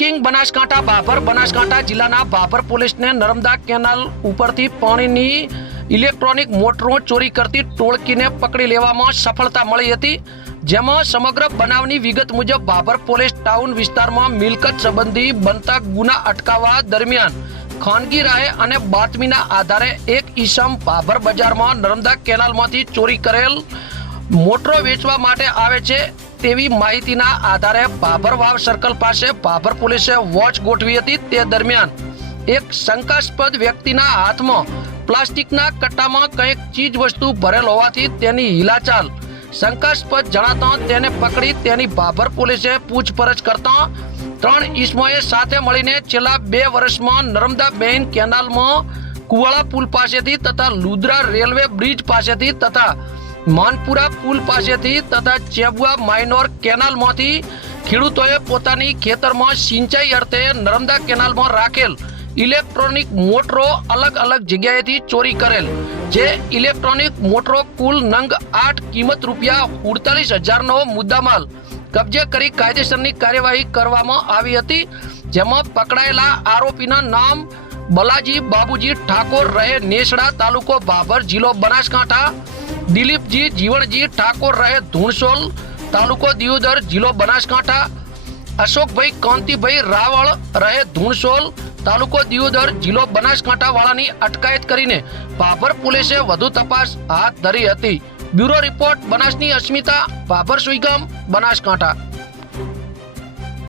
Breaking Banaskantha Bhabhar Banaskantha જિલ્લાના બાભર પોલીસને Narmada canal ઉપરથી પાણીની ઇલેક્ટ્રોનિક મોટરો ચોરી કરતી ટોળકીને પકડી લેવામાં સફળતા મળી હતી, જેમાં સમગ્ર બનાવની વિગત મુજબ બાભર પોલીસ ટાઉન વિસ્તારમાં મિલકત સંબંધી બનતા ગુના અટકાવવા દરમિયાન ખાનગી રાહે અને બાતમીના આધારે એક ઈસમ બાભર બજારમાં નર્મદા કેનાલમાંથી ચોરી કરેલ મોટરો વેચવા માટે આવે છે. તેવી માહિતીના આધારે બાભર વાવ સર્કલ પાસે બાભર પોલીસે વોચ ગોઠવી હતી તે દરમિયાન એક શંકાસ્પદ વ્યક્તિના હાથમાં પ્લાસ્ટિકના કટ્ટામાં કંઈક ચીજ વસ્તુ ભરેલ હોવાથી તેની હિલાચાલ શંકાસ્પદ જણાતા તેને પકડી તેની બાભર પોલીસે પૂછપરછ કરતા ત્રણ ઈસમોએ સાથે મળીને છેલ્લા બે વર્ષમાં નર્મદા બેન કેનાલમાં કુવાળા પુલ પાસેથી તથા લુદ્રા રેલવે બ્રિજ પાસેથી તથા માનપુરા પુલ પાસેથી તથા ચેબુઆ માઇનોર કેનાલમાંથી ખેડૂતોએ પોતાની ખેતરમાં સિંચાઈ અર્થે નર્મદા કેનાલમાં રાખેલ ઇલેક્ટ્રોનિક મોટરો અલગ અલગ જગ્યાએથી ચોરી કરેલ, જે ઇલેક્ટ્રોનિક મોટરો કુલ નંગ આઠ કિંમત રૂપિયા ઉડતાલીસ હજારનો મુદ્દામાલ કબજે કરી કાયદેસરની કાર્યવાહી કરવામાં આવી હતી, જેમાં પકડાયેલા આરોપીના નામ બલાજી બાબુજી ઠાકોર રહે નેસડા તાલુકો ભાભર જિલ્લો બનાસકાંઠા દિલીપજી જીવણજી ઠાકોર રહે ધૂણસોલ, તાલુકો દિયોદર, જિલ્લો બનાસકાંઠા. અશોકભાઈ, કાંતિભાઈ રાવળ રહે ધૂણસોલ, તાલુકો દિયોદર, જિલ્લો બનાસકાંઠા વાળાની અટકાયત કરીને ભાભર પોલીસે વધુ તપાસ હાથ ધરી હતી. બ્યુરો રિપોર્ટ, બનાસની અસ્મિતા, ભાભર સુઈગામ, બનાસકાંઠા.